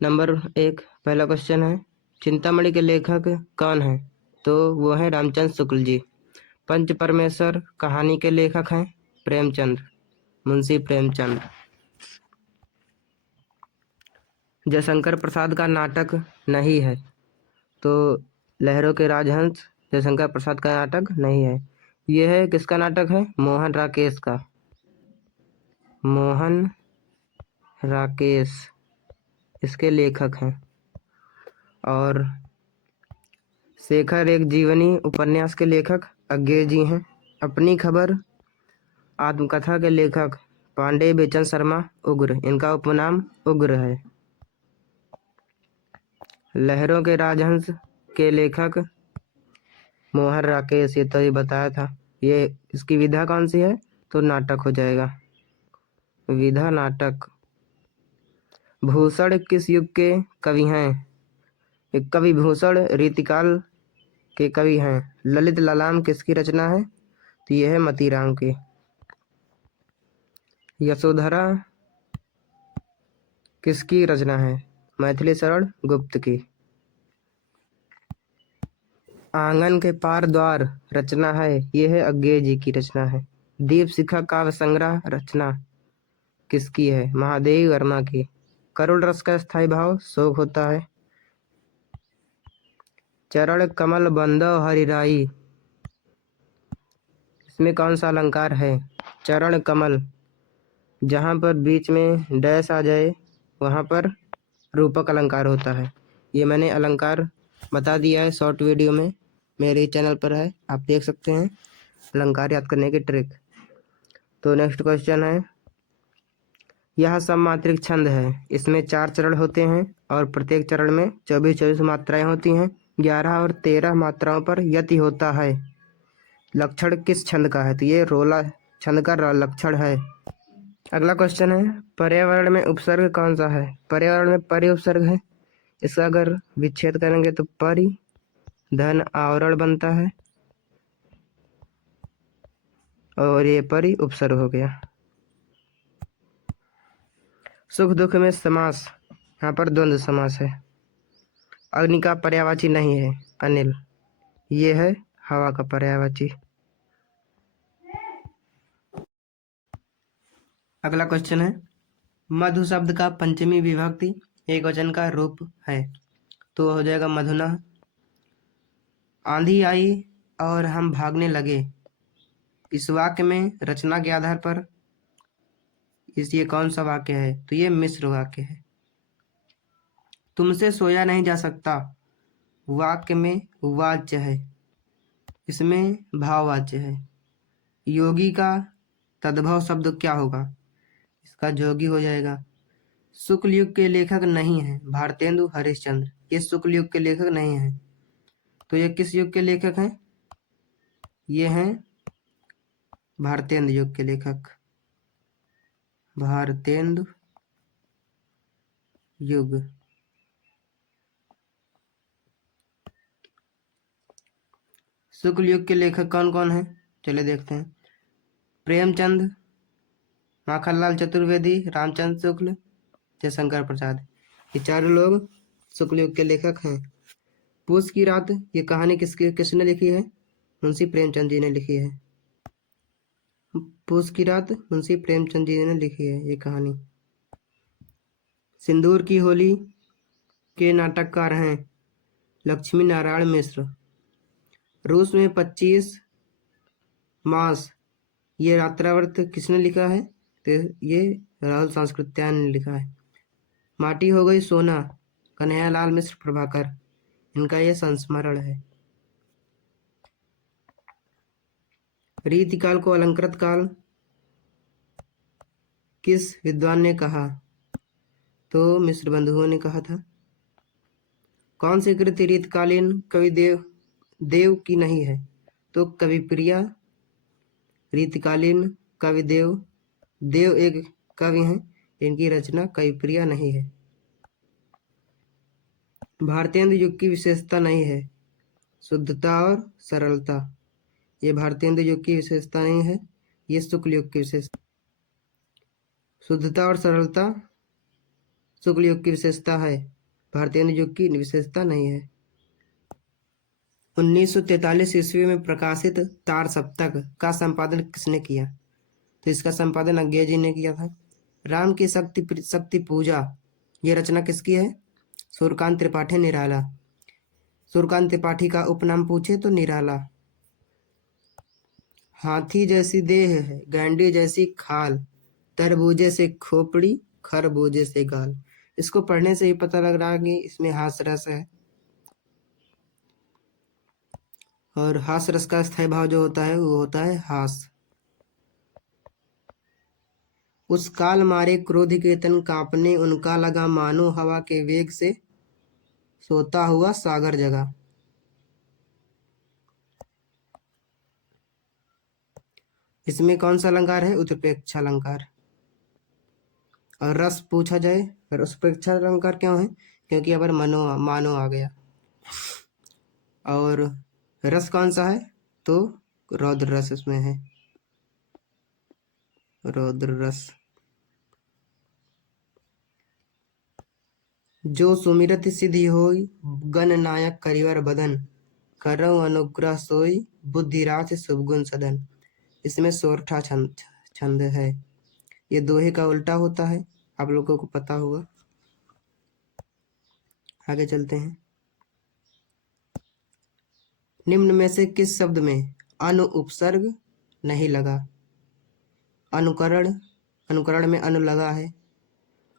Number 1 पहला question है, चिंतामणि के लेखक कौन हैं? तो वो हैं रामचंद्र शुक्ल जी। पंच परमेश्वर कहानी के लेखक हैं प्रेमचंद, मुंशी प्रेमचंद। जयशंकर प्रसाद का नाटक नहीं है, तो लहरों के राजहंस जयशंकर प्रसाद का नाटक नहीं है। यह है किसका नाटक है? मोहन राकेश का। मोहन राकेश इसके लेखक हैं। और शेखर एक जीवनी उपन्यास के लेखक अज्ञे जी हैं। अपनी खबर आत्मकथा के लेखक पांडे बेचन शर्मा उग्र, इनका उपनाम उग्र है। लहरों के राजहंस के लेखक मोहन राकेश, ये तो ये बताया था। ये इसकी विधा कौन सी है? तो नाटक हो जाएगा, विधा नाटक। भूषण किस युग के कवि हैं? कवि भूषण रीतिकाल के कवि हैं। ललित ललाम किसकी रचना है? तो यह है मतीराम की। यशोधरा किसकी रचना है? मैथिली शरण गुप्त की। आंगन के पार द्वार रचना है, यह है अज्ञे जी की रचना है। दीप शिखा काव्य संग्रह रचना किसकी है? महादेवी वर्मा की। करुण रस का स्थायी भाव शोक होता है। चरण कमल बंदो हरिराई, इसमें कौन सा अलंकार है? चरण कमल, जहाँ पर बीच में डैश आ जाए वहाँ पर रूपक अलंकार होता है। ये मैंने अलंकार बता दिया है शॉर्ट वीडियो में, मेरे चैनल पर है, आप देख सकते हैं अलंकार याद करने की ट्रिक। तो नेक्स्ट क्वेश्चन है, यह सममात्रिक छंद है, इसमें 4 चरण होते हैं और प्रत्येक चरण में 24 मात्राएं होती हैं। 11 और 13 मात्राओं पर यति होता है। लक्षण किस छंद का है? तो ये रोला छंद का लक्षण है। अगला क्वेश्चन है, पर्यावरण में उपसर्ग कौन सा है? पर्यावरण में परि उपसर्ग है, इसका अगर विच्छेद करेंगे तो परि धन आवरण बनता है और ये परि उपसर्ग हो गया। सुख दुख में समास, यहाँ पर द्वंद्व समास है। अग्नि का पर्यायवाची नहीं है अनिल, ये है हवा का पर्यायवाची। अगला क्वेश्चन है, मधु शब्द का पंचमी विभक्ति एक वचन का रूप है, तो हो जाएगा मधुना। आंधी आई और हम भागने लगे, इस वाक्य में रचना के आधार पर ये कौन सा वाक्य है? तो ये मिश्र वाक्य है। तुमसे सोया नहीं जा सकता, वाक्य में वाच्य है, इसमें भाववाच्य है। योगी का तद्भव शब्द क्या होगा? इसका जोगी हो जाएगा। शुक्ल युग के लेखक नहीं है भारतेंदु हरिश्चंद्र, ये शुक्ल युग के लेखक नहीं है, तो ये किस युग के लेखक हैं? ये हैं भारतेंदु युग के लेखक, भारतेंदु युग। शुक्ल युग के लेखक कौन कौन हैं? चलिए देखते हैं। प्रेमचंद, माखनलाल चतुर्वेदी, रामचंद्र शुक्ल, जयशंकर प्रसाद, ये चारों लोग शुक्ल युग के लेखक हैं। पूस की रात ये कहानी किसने लिखी है? मुंशी प्रेमचंद जी ने लिखी है। पूस की रात मुंशी प्रेमचंद जी ने लिखी है ये कहानी। सिंदूर की होली के नाटककार हैं लक्ष्मी नारायण मिश्र। रूस में 25 मास ये रात्रावर्त किसने लिखा है? तो ये राहुल सांस्कृत्यायन ने लिखा है। माटी हो गई सोना, कन्हैयालाल मिश्र प्रभाकर, इनका ये संस्मरण है। रीतिकाल को अलंकृत काल किस विद्वान ने कहा? तो मिश्र बंधुओं ने कहा था। कौन सी कृति रीतकालीन कवि देव की नहीं है? तो कवि प्रिया रीतकालीन कवि देव एक कवि हैं, इनकी रचना कवि प्रिया नहीं है। भारतेंदु युग की विशेषता नहीं है शुद्धता और सरलता, ये भारतेंदु युग की विशेषता नहीं है, ये शुक्ल युग की विशेषता। शुद्धता और सरलता शुक्ल युग की विशेषता है, भारतेंदु युग की विशेषता नहीं है। 1943 ईस्वी में प्रकाशित तार सप्तक का संपादन किसने किया? तो इसका संपादन अज्ञेय जी ने किया था। राम की शक्ति पूजा, ये रचना किसकी है? सूर्यकांत त्रिपाठी निराला। सूर्यकांत त्रिपाठी का उपनाम पूछे तो निराला। हाथी जैसी देह है, गैंडे जैसी खाल, तरबूजे से खोपड़ी, खरबूजे से गाल। इसको पढ़ने से ही पता लग रहा है कि इसमें हास्य रस है, और हास्य रस का स्थायी भाव जो होता है वो होता है हास। उस काल मारे क्रोध के तन कांपने, उनका लगा मानो हवा के वेग से सोता हुआ सागर जगा। इसमें कौन सा अलंकार है? उत्प्रेक्षा अलंकार। और रस पूछा जाए, उत्प्रेक्षा अलंकार क्यों है? क्योंकि यहाँ पर मनो मानो आ गया। और रस कौन सा है? तो रौद्र रस इसमें है, रौद्र रस। जो सुमिरत सिद्धि होई, गण नायक करिवर बदन, करऊ अनुग्रह सोई, बुद्धिराज शुभगुण सदन। इसमें सोरठा छंद है, ये दोहे का उल्टा होता है, आप लोगों को पता होगा। आगे चलते हैं। निम्न में से किस शब्द में अनु उपसर्ग नहीं लगा? अनुकरण, अनुकरण में अनु लगा है,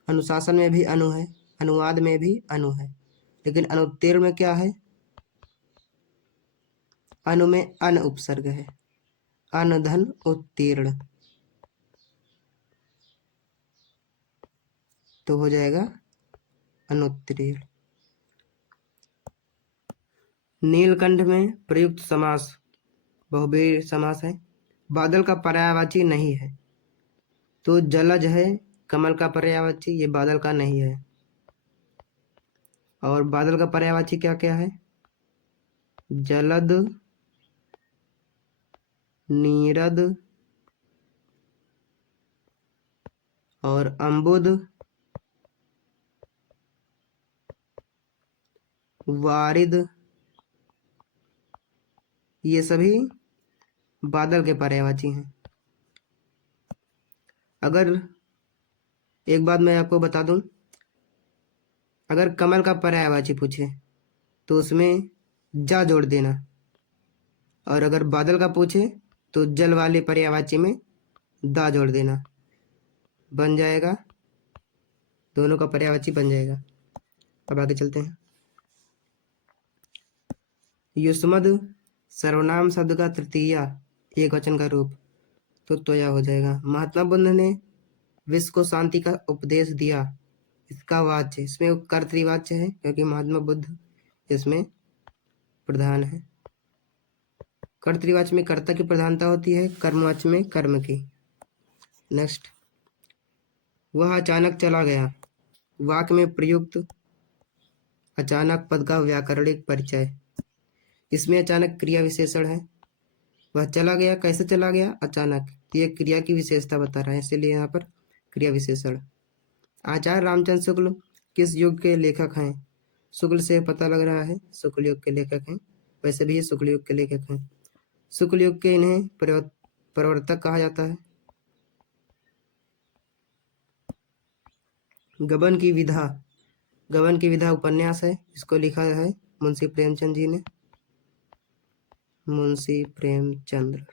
अनुशासन में भी अनु है, अनुवाद में भी अनु है, लेकिन अनुत्तीर्ण में क्या है? अनु में अन उपसर्ग है, अनधन उत्तीर्ण, तो हो जाएगा अनुत्तीर्ण। नीलकंठ में प्रयुक्त समास बहुब्रीहि समास है। बादल का पर्यायवाची नहीं है, तो जलज है कमल का पर्यायवाची, ये बादल का नहीं है। और बादल का पर्यायवाची क्या क्या है? जलद, नीरद और अम्बुद, वारिद, ये सभी बादल के पर्यायवाची हैं। अगर एक बात मैं आपको बता दूं, अगर कमल का पर्यायवाची पूछे तो उसमें जा जोड़ देना, और अगर बादल का पूछे तो जल वाले पर्यायवाची में दा जोड़ देना, बन जाएगा, दोनों का पर्यायवाची बन जाएगा। अब आगे चलते हैं। युष्मद सर्वनाम शब्द का तृतीया एक वचन का रूप, तो त्वया हो जाएगा। महात्मा बुद्ध ने विश्व को शांति का उपदेश दिया, इसका वाच्य, इसमें कर्तृवाच्य है क्योंकि महात्मा बुद्ध इसमें प्रधान है। कर्तृवाच्य में कर्ता की प्रधानता होती है, कर्मवाच्य में कर्म की। नेक्स्ट, वह अचानक चला गया, वाक्य में प्रयुक्त अचानक पद का व्याकरणिक परिचय। इसमें अचानक क्रिया विशेषण है। वह चला गया, कैसे चला गया? अचानक, ये क्रिया की विशेषता बता रहा है, इसीलिए यहाँ पर क्रिया विशेषण। आचार्य रामचंद्र शुक्ल किस युग के लेखक हैं? शुक्ल से पता लग रहा है शुक्ल युग के लेखक हैं, वैसे भी ये शुक्ल युग के लेखक हैं। शुक्ल युग के इन्हें प्रवर्तक कहा जाता है। गबन की विधा, गबन की विधा उपन्यास है, इसको लिखा है मुंशी प्रेमचंद जी ने, मुंशी प्रेमचंद्र।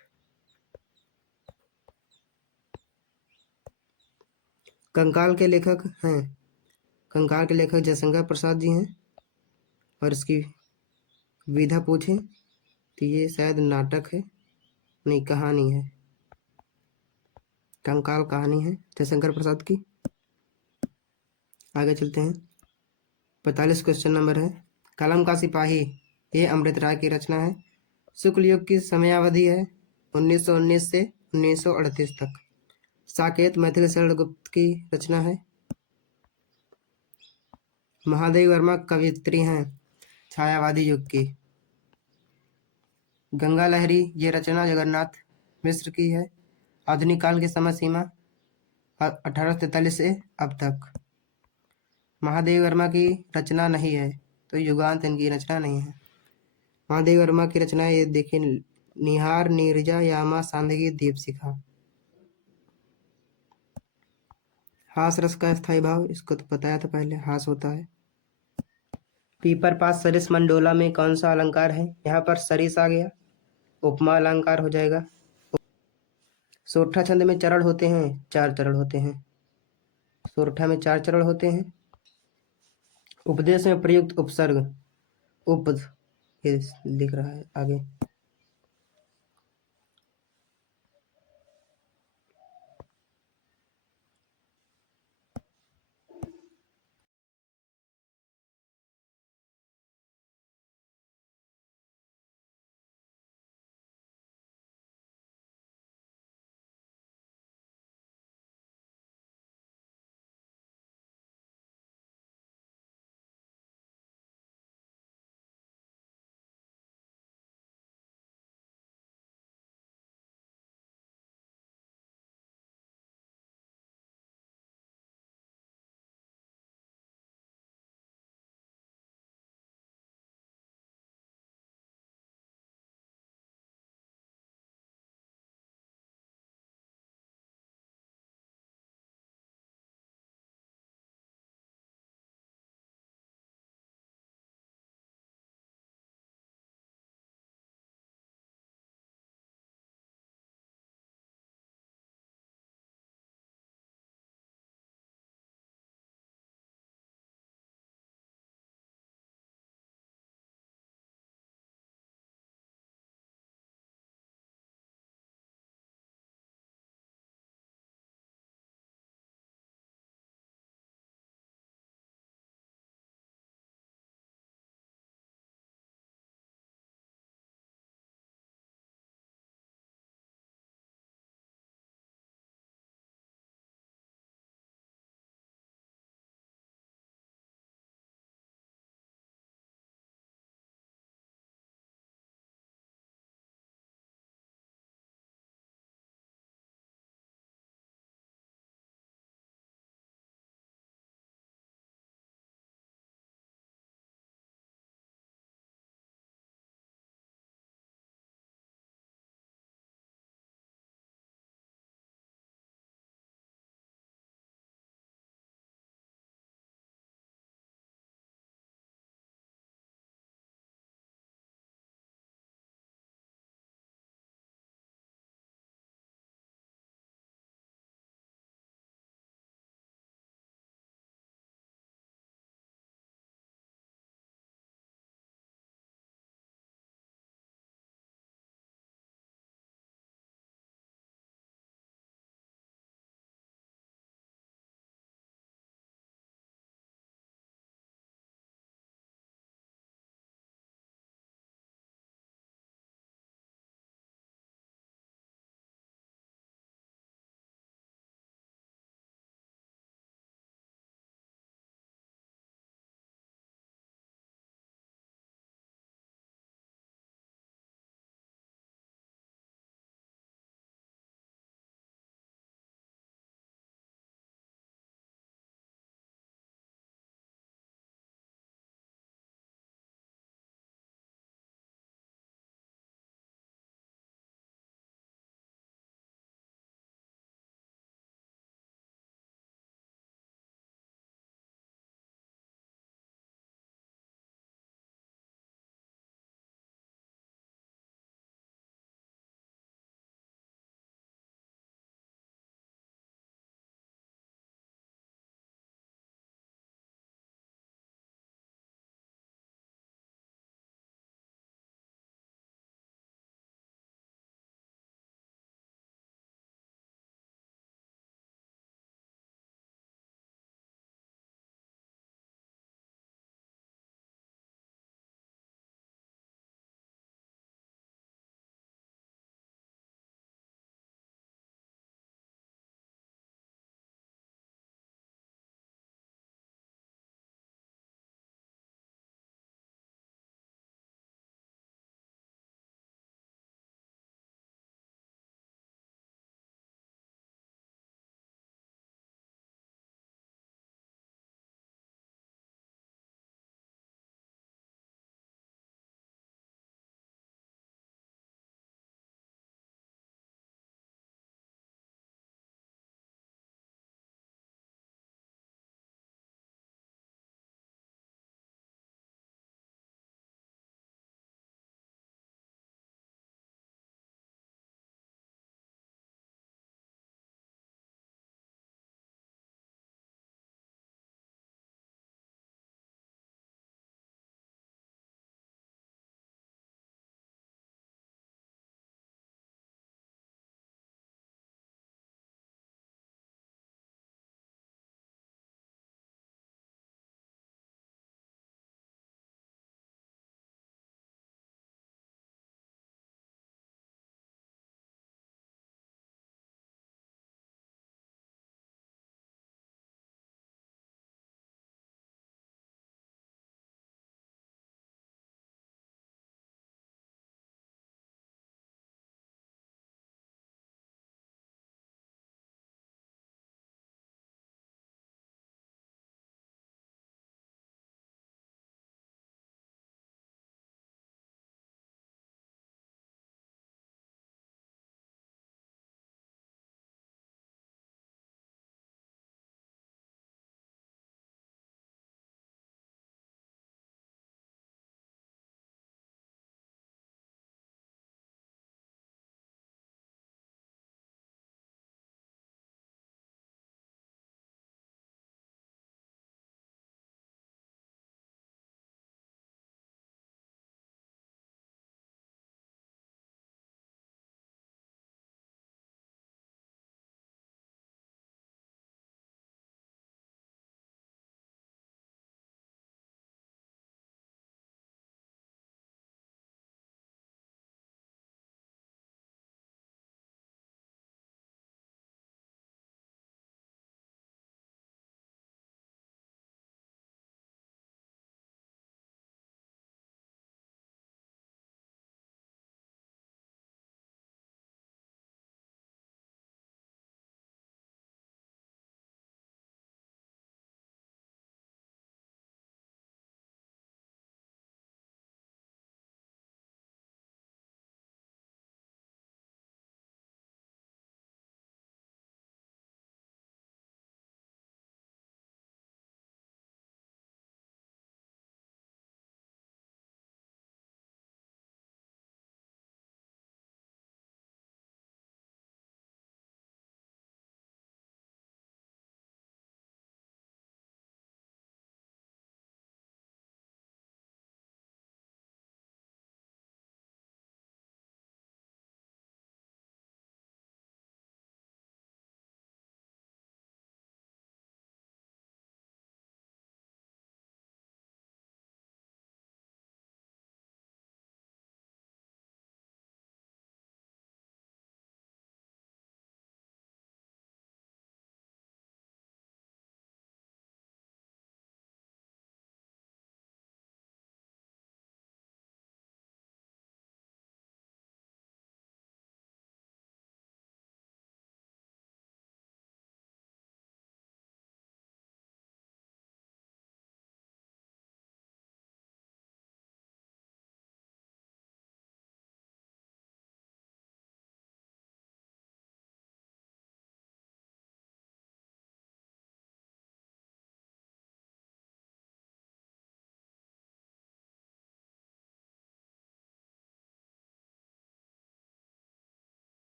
कंकाल के लेखक हैं, कंकाल के लेखक जयशंकर प्रसाद जी हैं, और इसकी विधा पूछे तो ये शायद नाटक है, नहीं कहानी है, कंकाल कहानी है जयशंकर प्रसाद की। आगे चलते हैं। 45 क्वेश्चन नंबर है। कलम का सिपाही, ये अमृत राय की रचना है। शुक्ल युग की समयावधि है 1919 से 1938 तक। साकेत मैथिली शरण गुप्त की रचना है। महादेवी वर्मा कवियत्री हैं छायावादी युग की। गंगा लहरी, ये रचना जगन्नाथ मिश्र की है। आधुनिक काल की समय सीमा 1843 से अब तक। महादेव वर्मा की रचना नहीं है, तो युगांत इनकी रचना नहीं है। महादेव वर्मा की रचना ये देखिए, निहार नीरजा यामा सांदगी दीपशिखा। हास रस का स्थायी भाव, इसको तो बताया था पहले, हास होता है। पीपर पास सरिस मंडोला में कौन सा अलंकार है? यहाँ पर सरिस आ गया, उपमा अलंकार हो जाएगा। सोरठा छंद में चरण होते हैं, 4 चरण होते हैं। सोरठा में 4 चरण होते हैं। उपदेश में प्रयुक्त उपसर्ग, उप, ये लिख रहा है आगे।